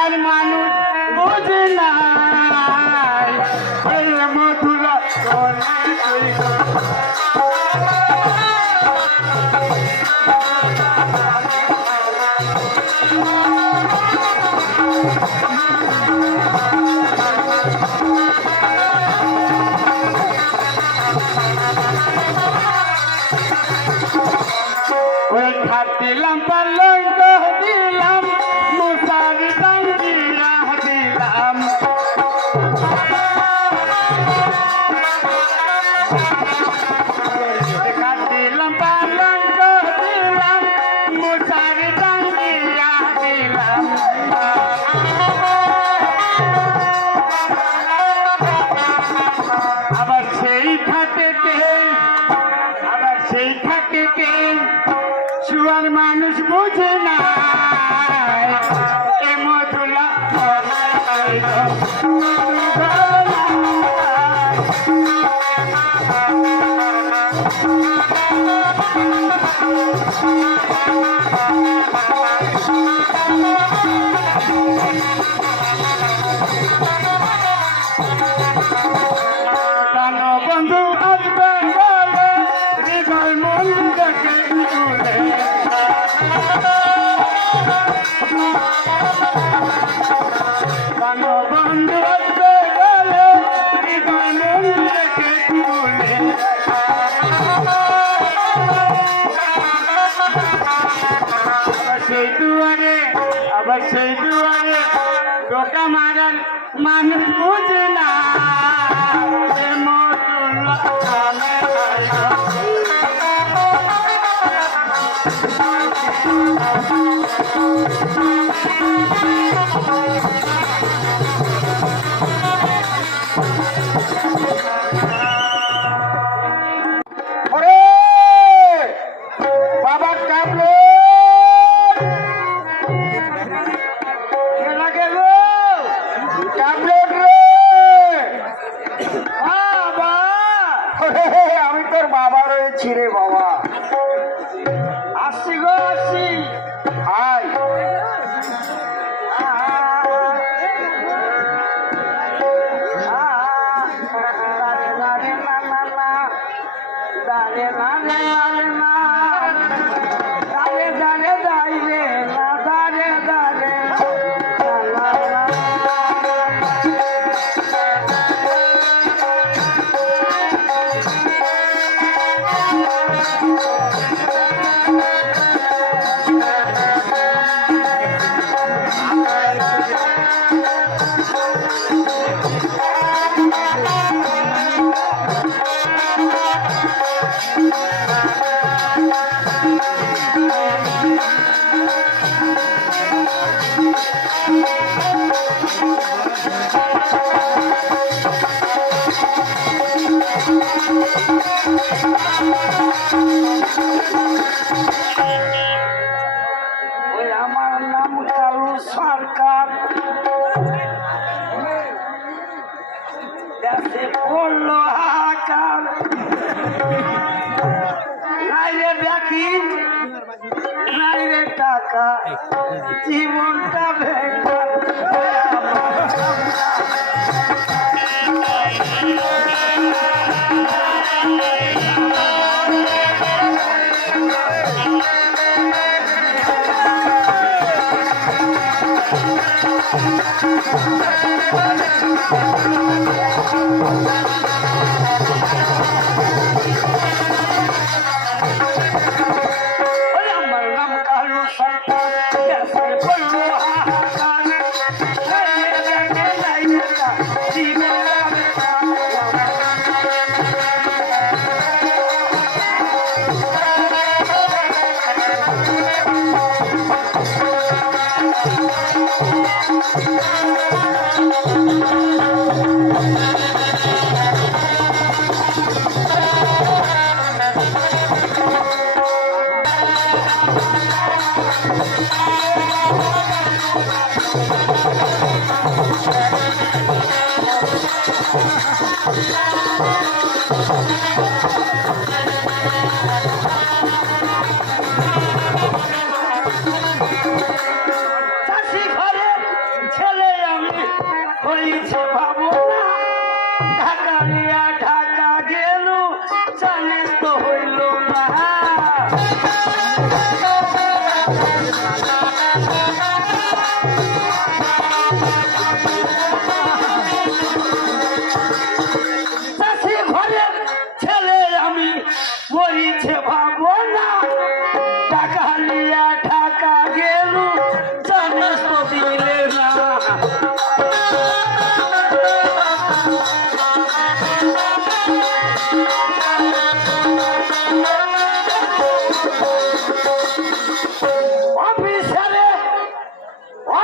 আর মানুষ বুঝে না মধুরা দিলাম পালঙ্ক দিলাম মশারি টাঙ্গিয়া দিলাম দিলাম পালঙ্ক দিলাম মশারি টাঙ্গিয়া দিলাম আবার সেই থাকে শুয়ার মানুষ বুঝে না এ মধুলা বন্ধু আসবে হৃদয় মন দেখে বন্ধু আসবে হৃদয় মন দেখে তুলে আবার সেই দুয়ারে টোকা মারার মানুষ বুঝে না বাবা কামলে আমি তোর বাবা রয়েছি রে বাবা আসছি গো আসছি আয় আমার নাম কালু সরকার দেশে পড়লো হাহাকার নাই রে দেখি নাই রে টাকা জীবনটা ভেঙে আমার নাম কালু সরকার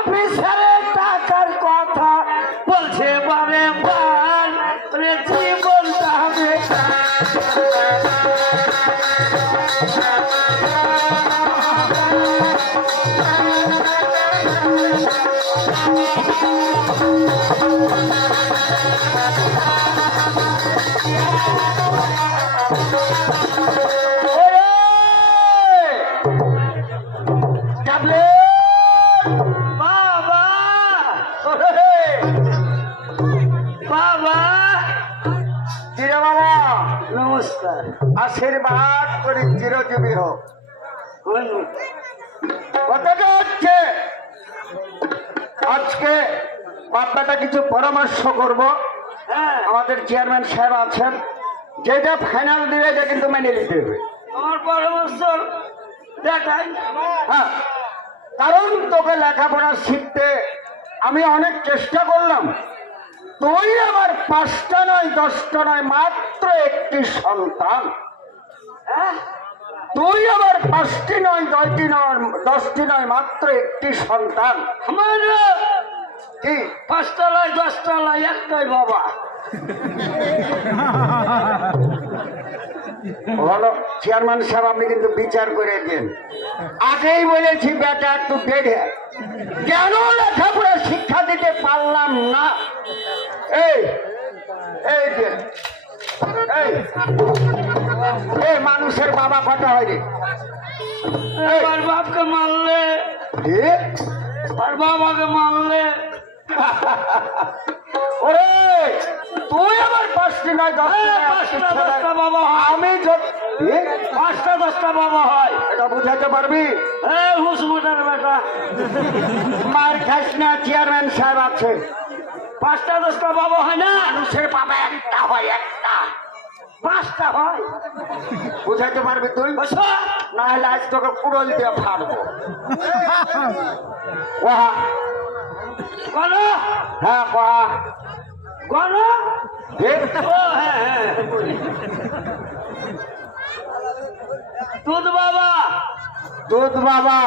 অফিসারের টাকার কথা বলছে বারে বার রে জীবনটা বেকার। বাবা বাবা চিরে বাবা নমস্কার। আশীর্বাদ করি চিরজীবী হোক। ধন্যবাদ। কথাটা হচ্ছে আজকে বাপ্পাটা কিছু পরামর্শ করব। হ্যাঁ আমাদের চেয়ারম্যান সাহেব আছেন, যেটা ফাইনাল দিলে এটা কিন্তু মেনে নিতে হবে। আমার পরামর্শ দেখাই। হ্যাঁ, কারণ তোকে লেখাপড়া শিখতে আমি অনেক চেষ্টা করলাম। তুই আমার 5টা নয় 10টা নয় মাত্র একটি সন্তান। হ্যাঁ তুই আবার 5টি নয় 10টি নয় 10টি নয় মাত্র একটি সন্তান। আমার কি 5টা লাই 10টা লাই একটাই বাবা। হলো চেয়ারম্যান সাহেব, আপনি কিন্তু বিচার করে দেন। আগেই বলেছি বেটা একটু বেড়ে কেন লেখাপড়া শিক্ষা দিতে পারলাম না। এই এই যে এই এই মানুষের বাবা কটা হয় রে? আমার বাপকে মারলে এ? আর বাবাকে মারলে ওরে তুই আমার 5টি নয় 10টি নয় 5টা 10টা বাবা হয়। আমি 5টা 10টা বাবা হয়। এটা বুঝাতে পারবি? হুসমুটার বেটা মার খাস না, চেয়ারম্যান সাহেব আছে। 5টা 10টা বাবা হয় না, মানুষের বাবা একটা হয়, একটা। 5টা হয়। বুঝাতে পারবি তুই? বুঝছো? না হলে আজ তোকে কুড়ল দিয়ে ফাড়বো। কহা গনো হ্যাঁ কহা গনো দেখ ও হ্যাঁ হ্যাঁ দুধ বাবা দুধ বাবা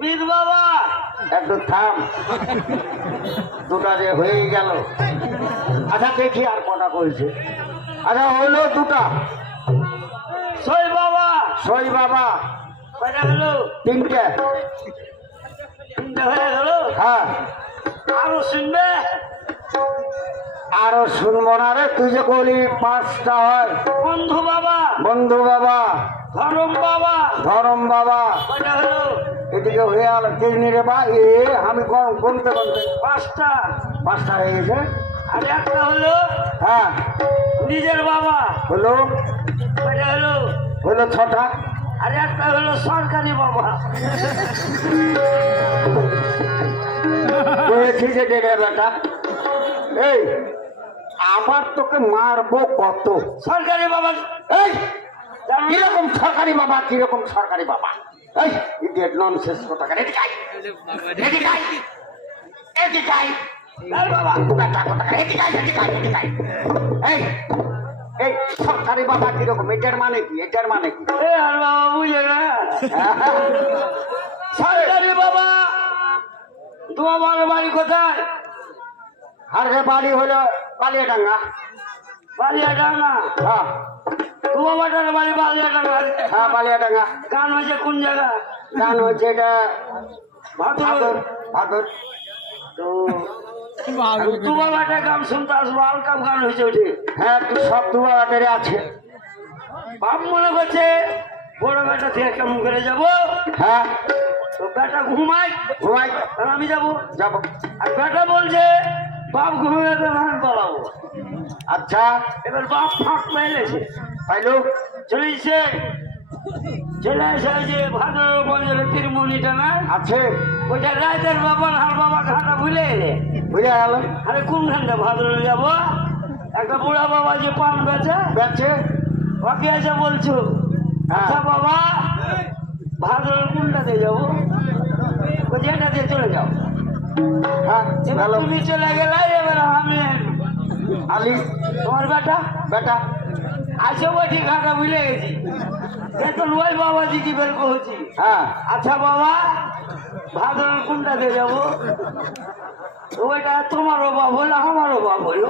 মিত বাবা একটু থাম, দুটা যে হয়ে গেল। আচ্ছা দেখি আর কটা করেছে। আচ্ছা হইলো দুটা। সই বাবা সই বাবা কয়টা হলো? 3টে। 3টে হয়ে গেল। হ্যাঁ আরো শুনবে? আরো শুনবো না রে, তুই যে বলি 5টা হয়। বন্ধু বাবা বন্ধু বাবা ধরম বাবা ধরম বাবা কয়টা হলো? এদিকে হয়ে গেল 3 রে বা এ আমি গুনতে গুনতে 5টা। 5টা হয়ে গেছে। আর একটা হলো হ্যাঁ নিজের বাবা হলো কয়টা হলো? হলো 6টা। আর একটা হলো সরকারি বাবা। বলেছি যে ডেকে বেটা এই আবার তোকে মারবো কত। সরকারি বাবা এই কিরকম সরকারি বাবা, কিরকম সরকারি বাবা? এই ইডিয়েট ননসেন্স কথা করে এদিকে আয়, এদিকে আয়, এদিকে আয়। এই বাবা বেটা কথা করে এদিকে আয়, এদিকে আয়, এদিকে আয়। এই এই সরকারি বাবা কিরকম, এটার মানে কি, এটার মানে কি? এ আর বাবা বুঝে না। সরকারি বাবা তোমার বাড়ি কোথায়? আরে বাড়ি হলো বালিয়াডাঙ্গা। বালিয়াডাঙ্গা। হ্যাঁ তোমার বাটার বাড়ি বালিয়াডাঙ্গা। হ্যাঁ বালিয়াডাঙ্গা। গান হয়েছে কোন জায়গা? গান হচ্ছে এটা ভাদুর। ভাদর ভাদর। তো তোমার বাটার গান শুনতে আসবো, আলকাম গান হয়েছে ওইটি। হ্যাঁ তুই সব দুবার আছে। বাপ মনে করছে বড় বেটা থেকে কেমন করে যাবো, হ্যাঁ তো বেটা ঘুমাই ঘুমাই আর আমি যাবো। যাবো। আর বেটা বলছে বাপ ঘুমিয়ে ধান পালাবো। আচ্ছা এবার বাপ ফাঁক পাইলেছে, পাইলু চলেছে চলে এসে যে ভাদর বঞ্জের তিরমুনিটা না আছে, ওইটা রাতের বাবার আর বাবা ঘাটা ভুলে এলে। বুঝে গেল। আরে কোনখানটা ভাদরে যাবো? একটা বুড়া বাবা যে পান বেচে বেচে ওকে এসে বলছো আচ্ছা বাবা ভাদরের কোনটাতে যাবো? ওই যেটা দিয়ে চলে যাও। হ্যাঁ এবার ভালো। তুমি চলে গেলে, এবার আমি আলি তোমার বেটা বেটা আসে বলছি ঘাটা ভুলে গেছি। দেখুন ওই বাবাজি কি বের করছি। হ্যাঁ আচ্ছা বাবা ভাদরের কোনটা দিয়ে যাবো? ওইটা তোমারও বাপ হলো আমারও বাপ হলো।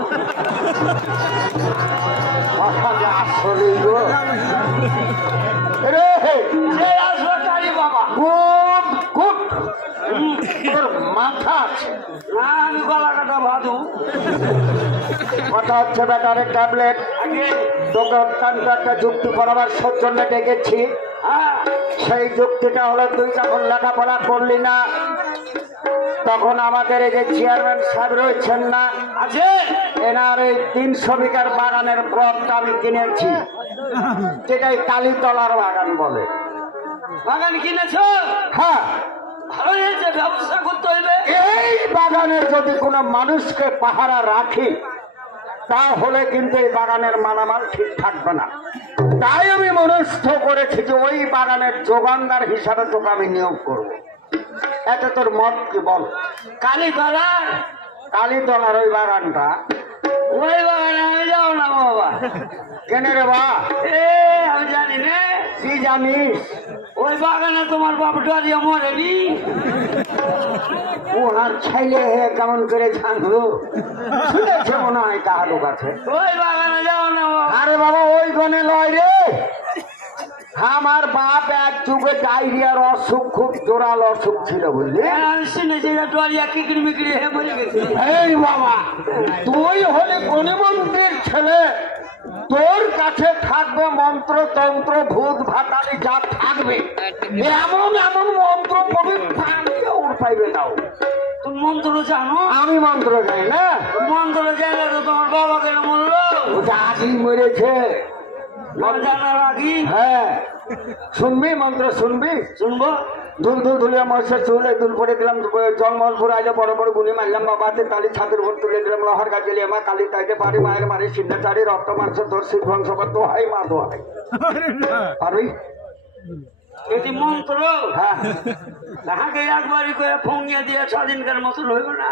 আসলে গো রে সে আসলো কালী বাবা। গুড গুড তোর মাথা আছে না আমি গলা কাটা ভাদু। কথা হচ্ছে বেটারে ট্যাবলেট আগে তোকে অত্যন্ত একটা যুক্তি পরামর্শের জন্য ডেকেছি। হ্যাঁ সেই যুক্তিটা হলো তুই যখন লেখাপড়া করলি না তখন আমাদের এই যে চেয়ারম্যান সাহেব রয়েছেন না, আছে এনার এই 300 বিঘার বাগানের প্লটটা আমি কিনেছি, যেটাই কালীতলার বাগান বলে। বাগান কিনেছো? হ্যাঁ, ভালো হয়েছে, ব্যবস্থা করতে হইবে। এই বাগানের যদি কোনো মানুষকে পাহারা রাখি তাহলে কিন্তু এই বাগানের মালামাল ঠিক থাকবে না। তাই আমি মনস্থ করেছি যে ওই বাগানের যোগানদার হিসাবে তোকে আমি নিয়োগ করব। এতে তোর মত কি বল? কালীতলার কালীতলার ওই বাগানটা ওই বাগানে আমি যাও না বাবা। কেনে রে বা? এ আমি জানি না। কি জানিস? ওই বাগানে তোমার বাপ ডরিয়া মরেনি। ওনার ছেলে কেমন করে জানলো? শুনেছে মনে হয় কাহারো কাছে। ওই বাগানে যাও না বাবা। আরে বাবা ওই গনে লয় রে, আমার বাপ এক যুগে ডায়রিয়ার অসুখ, খুব জোরাল অসুখ ছিল বুঝলি। আমি শুনেছি যে ডরিয়া কিকড়ি মিকড়ি হয়ে মরে গেছে। এই বাবা, তুই হলে গণিমন্ত্রীর ছেলে, তোর কাছে থাকবে মন্ত্র তন্ত্র ভূত ভাতারি যা থাকবে, এমন এমন মন্ত্র পবিত্র ওর পাইবে নাও। তুমি মন্ত্র জানো? আমি মন্ত্র যাই না, মন্ত্র জানলে তো তোমার বাবা কেন মরলো? ওটা আগেই মরেছে। জানার আগে হ্যাঁ, শুনবি মন্ত্র শুনবি? শুনবো। দুল দুল ধুলিয়া মশা চুল এই দুল পরে দিলাম জঙ্গলপুর আজ বড় বড় গুলি মারলাম বাবাতে কালী ছাদের ভোট তুলে দিলাম লোহার গাছ জ্বালিয়ে মা কালী তাইতে পারি মায়ের মারি সিদ্ধাচারী রক্ত মাংস দর্শিত ধ্বংস কর দোহাই মা দোহাই। পারবি? এটি মন্ত্র। হ্যাঁ, তাহাকে একবারই করে ফোঙিয়ে দিয়ে স্বাধীনকার মতন হইব না।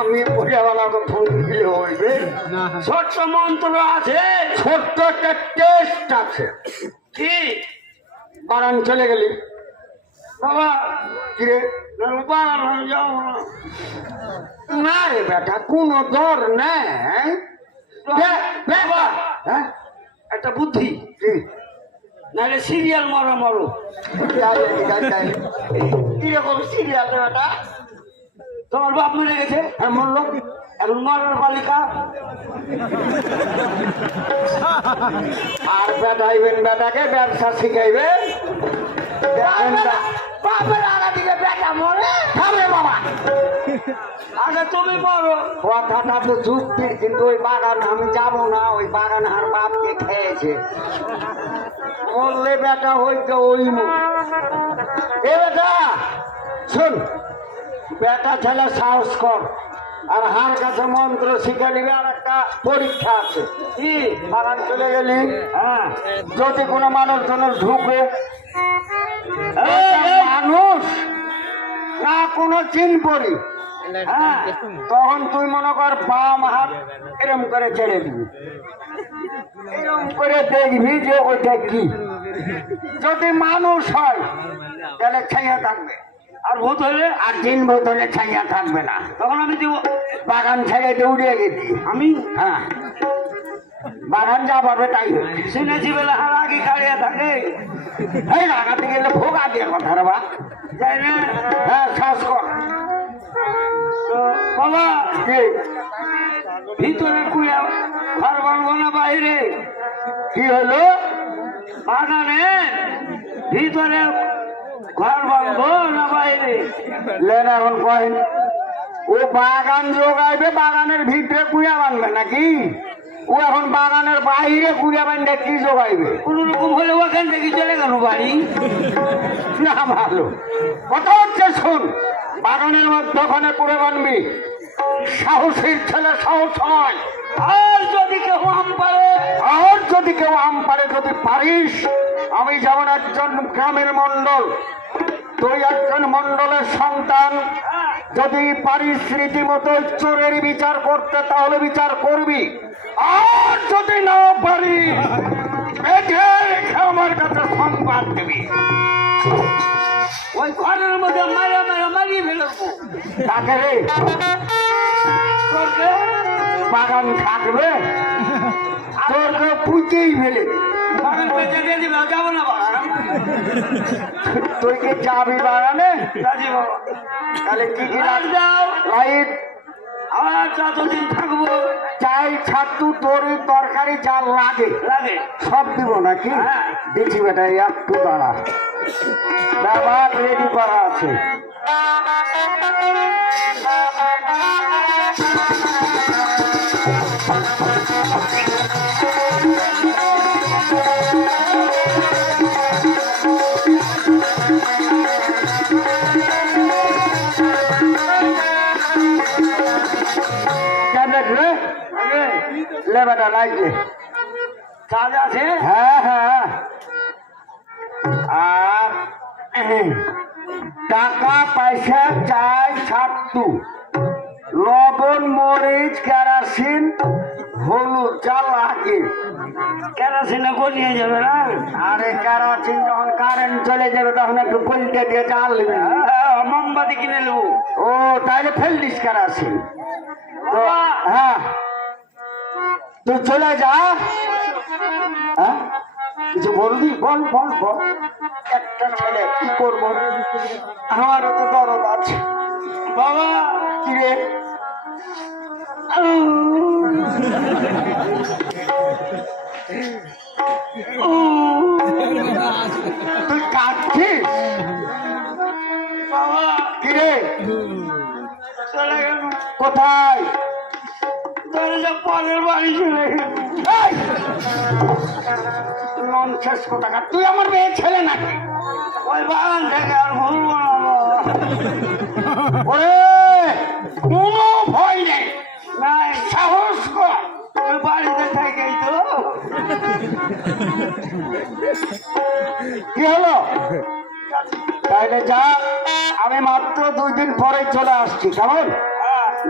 আমি পূজাওয়ালাকে ফোন দিলে হইবে। ছোট্ট মন্ত্র আছে, ছোট্ট একটা টেস্ট আছে। কি বারান চলে গেলি বাবা? কিরে? বাগান আমি যাবো না। না রে বেটা, কোনো দর নেই। বাবা হ্যাঁ, একটা বুদ্ধি, কি? নাহলে সিরিয়াল মরো মরো। কিরকম সিরিয়াল রে বেটা? তোমার বাপ মরে গেছে, হ্যাঁ মরলো। এখন মরার বালিকা। আর বেটাইবেন বেটাকে ব্যবসা শিখাইবেন। বাপের আগা দিকে বেটা মরে। থামে বাবা, আগে তুমি মরো। কথাটা তো যুক্তির, কিন্তু ওই বাগান আমি যাবো না। ওই বাগান আর বাপকে খেয়েছে। মরলে বেটা হইতে ওই মুখ। এ বেটা শোন, বেটা ছেলে সাহস কর, আর হার কাছে মন্ত্র শিখে নিবে। আর একটা পরীক্ষা আছে। কি? বাগান চলে গেলি, হ্যাঁ যদি কোনো মানুষ ঢুকে, এই, এই, মানুষ না কোনো চিন পড়ি, হ্যাঁ তখন তুই মনে কর বাম হাত এরম করে ছেড়ে দিবি, এরম করে দেখবি যে ওইটা কি। যদি মানুষ হয় তাহলে ছাইয়া থাকবে, আর ভূত হইলে আর দিন বোতলে ছাইয়া থাকবে না। তখন আমি দিব। বাগান ছেড়ে দৌড়িয়ে গেছি আমি হ্যাঁ, বাগান যা পাবে তাই হবে। শুনেছি বেলা হার আগে খাড়িয়া থাকে। এই লাগাতে গেলে ভোগা দিয়ে কথা রে বা। যাই না? হ্যাঁ, শ্বাস কর। তো বাবা কি? ভিতরে কুড়িয়া ঘর বানবো না বাইরে? কি হলো? বাগানে ভিতরে ঘর বানবো না বাইরে? লেন এখন কহেন, ও বাগান যোগাইবে, বাগানের ভিতরে কুড়িয়া বানবে নাকি? ও এখন বাগানের বাইরে কুড়িয়া বানবে, কি যোগাইবে? কোন রকম হলে ওখান থেকে চলে গেল বাড়ি। না ভালো কথা হচ্ছে, শোন, বাগানের মধ্যে ওখানে পুড়ে বানবি। সাহসীর ছেলে সাহস হয়। আর যদি কেউ আম পারে? আর যদি কেউ আম পারে, যদি পারিস, আমি যেমন একজন গ্রামের মন্ডল, তুই একজন মন্ডলের সন্তান, যদি পারিস রীতিমতো চোরের বিচার করতে তাহলে বিচার করবি। আর যদি না পারি, রেখে রেখে আমার কাছে সংবাদ দিবি। ওই ঘরের মধ্যে মারিয়ে ফেলবো। তাকে রে তোরকে বাগান থাকবে, তোরকে পুঁতেই ফেলে বাগান বেঁচে দিয়ে দিবে, যাবো না বাগান। তুই কি যাবি বাগানে? রাজি বাবা, তাহলে কি কি লাইট দাও। লাইট আর যতদিন থাকবো চাই ছাতু তোর তরকারি যা লাগে লাগে সব দিব নাকি? হ্যাঁ। দিচ্ছি বেটা, একটু দাঁড়া, ব্যাপার রেডি করা আছে। কেমন রে? লে বেটা লাইট লে। কাজ আছে। হ্যাঁ হ্যাঁ, আর টাকা পয়সা চাই ছাতু, লবণ মরিচ কেরাসিন হলুদ যা লাগে। কেরাসিনে গলিয়ে যাবে না। আরে কেরাসিন যখন কারেন্ট চলে যাবে তখন একটু গলিতে দিয়ে জাল নেবে। মোমবাতি কিনে নেবো। ও তাহলে ফেল দিস কেরাসিন তো। বাবা, হ্যাঁ তুই চলে যা। হ্যাঁ কিছু বলবি? বল বল বল। একটা ছেলে কি করবো, আমারও তো দরদ আছে। বাবা কি রে? তুই কাঁদছিস? বাবা কি রে? চলে গেল, কোথায়? দরজা পরের বাড়ি চলে গেল। এই! ননসেন্স কোথাকার, তুই আমার মেয়ে ছেলে নাকি? ওই বাগান থেকে আর ঘুরবো না বাবা। ওরে কোনো ভয় নেই, নাই, সাহস কর। ওই বাড়িতে থেকেই তো। কি হলো? তাইলে যা, আমি মাত্র 2 দিন পরে চলে আসছি, কেমন?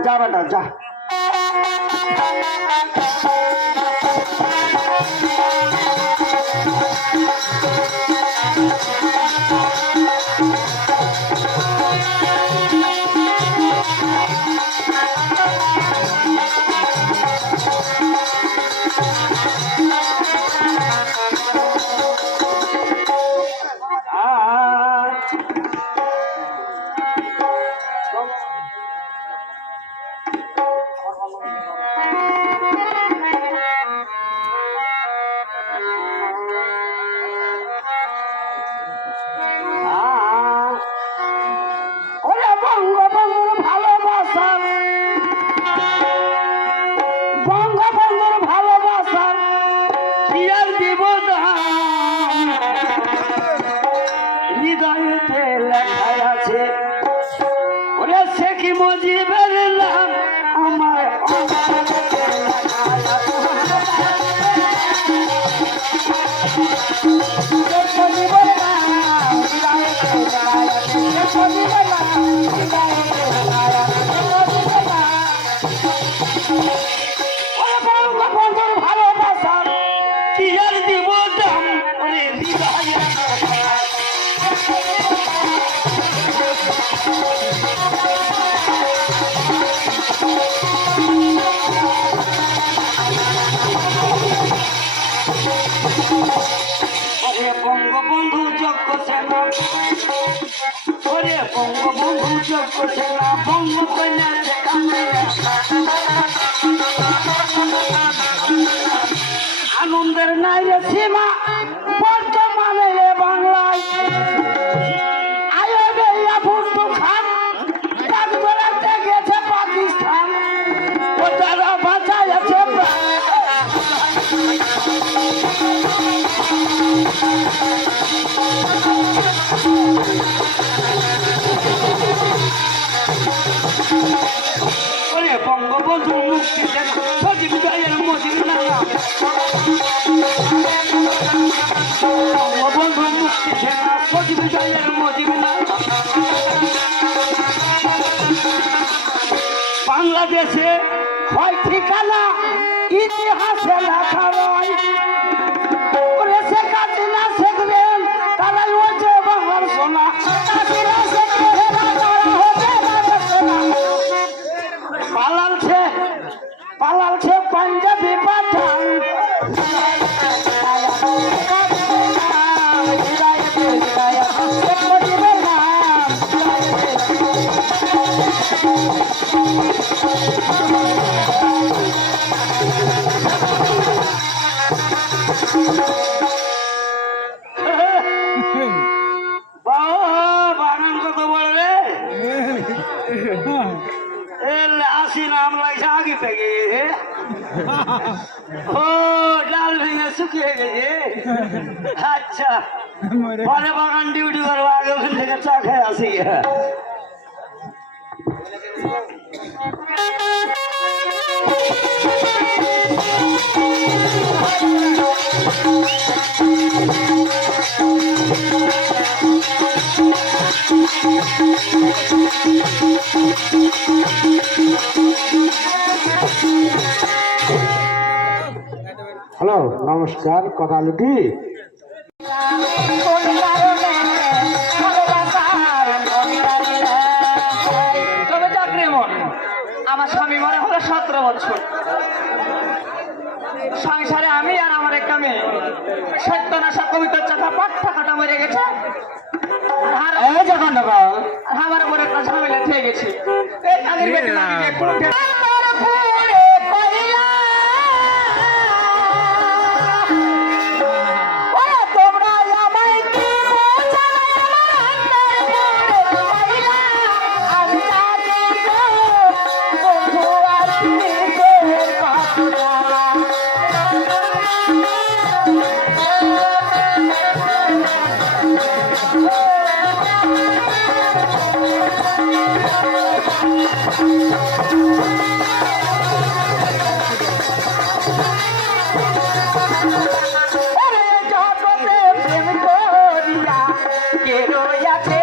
যা বেটা যা। ওরে বঙ্গবন্ধুর ভালোবাসা, বঙ্গবন্ধুর ভালোবাসা কি আর দিব দাম, হৃদয়েতে লেখায় আছে। ওরে সে কি মজিবের নাম, আমার অন্তরেতে লেখায় আছে। সে মজিবের নাম, হৃদয়েতে লেখায় আছে। সে মজিবের নাম, হৃদয়েতে লেখায় আছে। সে মজিবের নাম। ওরে বঙ্গবন্ধুর ভালোবাসা কি আর দিব দাম, ওরে হৃদয়েতে লেখায় আছে। ওরে বঙ্গবন্ধু যোগ্য সেনা, ওরে বঙ্গবন্ধু যোগ্য সেনা, বঙ্গকন্যা সেখানে আনন্দের নাই রে সীমা, বর্তমানে এ বাংলায় আয়বে আবুল খান কাজ বেড়াতে গেছে পাকিস্তান, ও তারা বাঁচায় আছে প্রাণ। ওরে বঙ্গবন্ধু মুক্তি দেন, সজীব জয়ের মজিব না। বঙ্গবন্ধু মুক্তি দেন, সজীব জয়ের মজিব না। বাংলাদেশে হয় ঠিকানা, ইতিহাসে লেখা রয়। ওরে শেখ হাসিনা শেখবেন, তারাই হচ্ছে বাংলার বাগান কত বড় রে আসি নাম লাগছে আগে থেকে ও ডাল ভেঙে শুকিয়ে গেছে আচ্ছা পরে বাগান ডিউটি করবো আগে ওখান থেকে চা খেয়ে আসি হ্যালো নমস্কার কথা লুকি তবে চাকরি মন আমার স্বামী মনে হলো 17 বছর সংসারে আমি আর আমার একটা মেয়ে সত্যনাশা কবিতার চাকা পাঠা কাটা মরে গেছে যখন আমার উপরে একটা ঝামেলা থেকে গেছে এই তাদের বেতন আমি যে কোনো কে রইয়াছে